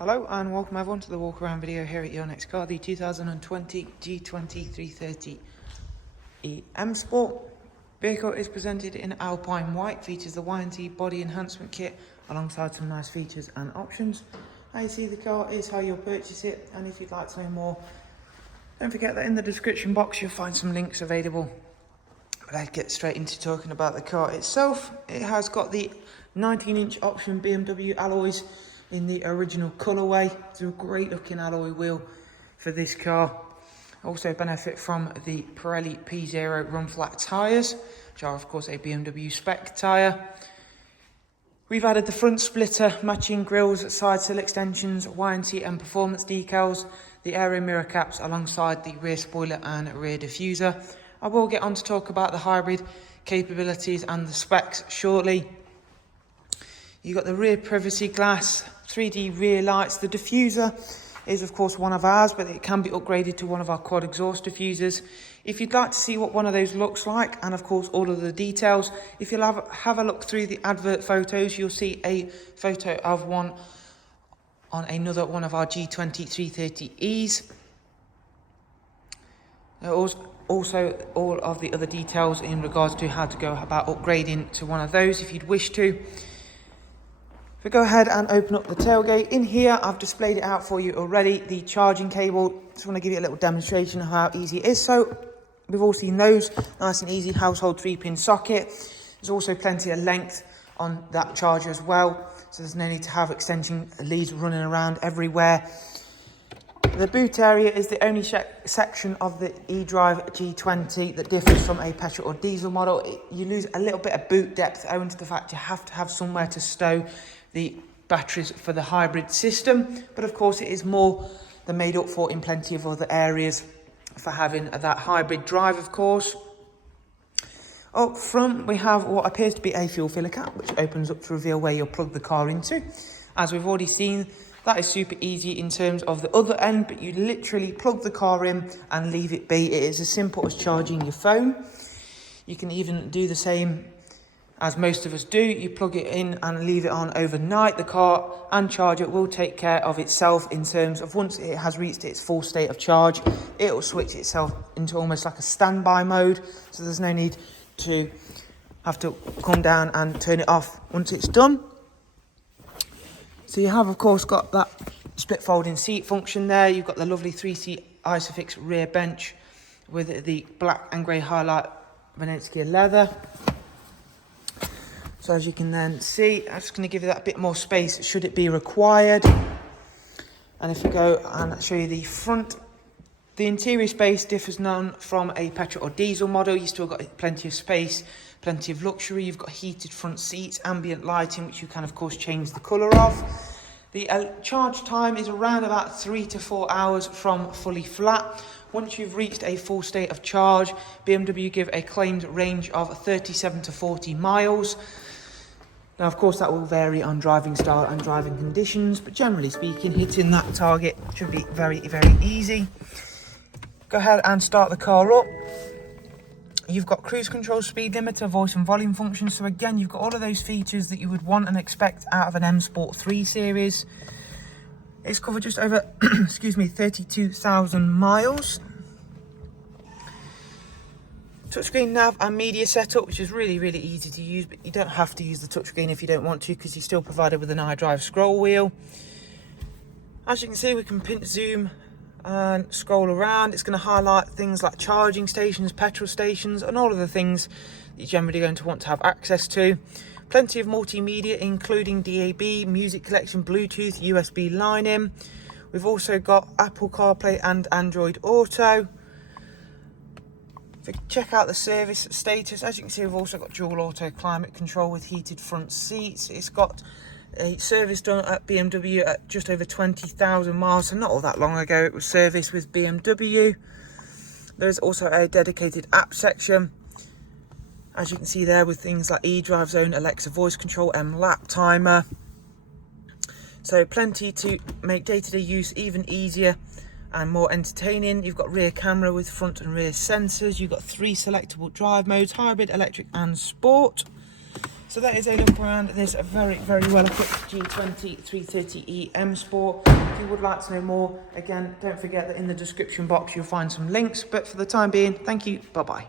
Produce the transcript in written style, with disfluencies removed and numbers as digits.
Hello and welcome everyone to the walk around video here at Your Next Car, the 2020 G20 330e M Sport. Vehicle is presented in Alpine White, features the Y&T body enhancement kit alongside some nice features and options. How you see the car is how you'll purchase it, and if you'd like to know more, don't forget that in the description box you'll find some links available. But I'd get straight into talking about the car itself. It has got the 19-inch option BMW alloys in the original colourway. It's a great looking alloy wheel for this car. Also benefit from the Pirelli P0 run flat tyres, which are of course a BMW spec tyre. We've added the front splitter, matching grills, side sill extensions, Y&T and performance decals, the area mirror caps alongside the rear spoiler and rear diffuser. I will get on to talk about the hybrid capabilities and the specs shortly. You've got the rear privacy glass, 3D rear lights. The diffuser is of course one of ours, but it can be upgraded to one of our quad exhaust diffusers. If you'd like to see what one of those looks like, and of course all of the details, if you'll have a look through the advert photos, you'll see a photo of one on another one of our G20 330Es. Also all of the other details in regards to how to go about upgrading to one of those if you'd wish to. If we go ahead and open up the tailgate, in here I've displayed it out for you already, the charging cable. Just want to give you a little demonstration of how easy it is. So we've all seen those, nice and easy household 3-pin socket. There's also plenty of length on that charger as well, so there's no need to have extension leads running around everywhere. The boot area is the only section of the eDrive G20 that differs from a petrol or diesel model. You lose a little bit of boot depth owing to the fact you have to have somewhere to stow the batteries for the hybrid system, but of course it is more than made up for in plenty of other areas for having that hybrid drive, of course. Up front we have what appears to be a fuel filler cap, which opens up to reveal where you'll plug the car into. As we've already seen, that is super easy in terms of the other end, but you literally plug the car in and leave it be. It is as simple as charging your phone. You can even do the same as most of us do. You plug it in and leave it on overnight. The car and charger will take care of itself in terms of once it has reached its full state of charge, it will switch itself into almost like a standby mode. So there's no need to have to come down and turn it off once it's done. So you have of course got that split folding seat function there. You've got the lovely 3-seat Isofix rear bench with the black and grey highlight Venezia leather. So as you can then see, I'm just going to give you that bit more space should it be required. And if we go and show you the front, the interior space differs none from a petrol or diesel model. You still got plenty of space, plenty of luxury. You've got heated front seats, ambient lighting, which you can of course change the colour of. The charge time is around about 3 to 4 hours from fully flat. Once you've reached a full state of charge, BMW give a claimed range of 37 to 40 miles. Now, of course, that will vary on driving style and driving conditions, but generally speaking, hitting that target should be very, very easy. Go ahead and start the car up. You've got cruise control, speed limiter, voice and volume functions. So again, you've got all of those features that you would want and expect out of an M Sport 3 Series. It's covered just over, 32,000 miles. Touchscreen nav and media setup, which is really, really easy to use, but you don't have to use the touchscreen if you don't want to, because you're still provided with an iDrive scroll wheel. As you can see, we can pinch zoom and scroll around. It's going to highlight things like charging stations, petrol stations, and all of the things that you're generally going to want to have access to. Plenty of multimedia, including DAB, music collection, Bluetooth, USB line-in. We've also got Apple CarPlay and Android Auto. If we check out the service status, as you can see, we've also got dual auto climate control with heated front seats. It's got a service done at BMW at just over 20,000 miles, so not all that long ago it was serviced with BMW. There's also a dedicated app section, as you can see there, with things like eDrive Zone, Alexa voice control, lap timer. So plenty to make day-to-day use even easier and more entertaining. You've got rear camera with front and rear sensors. You've got 3 selectable drive modes, hybrid, electric and sport. So that is a look around this very, very well equipped G20 330e M Sport. If you would like to know more, again, don't forget that in the description box you'll find some links. But for the time being, thank you. Bye-bye.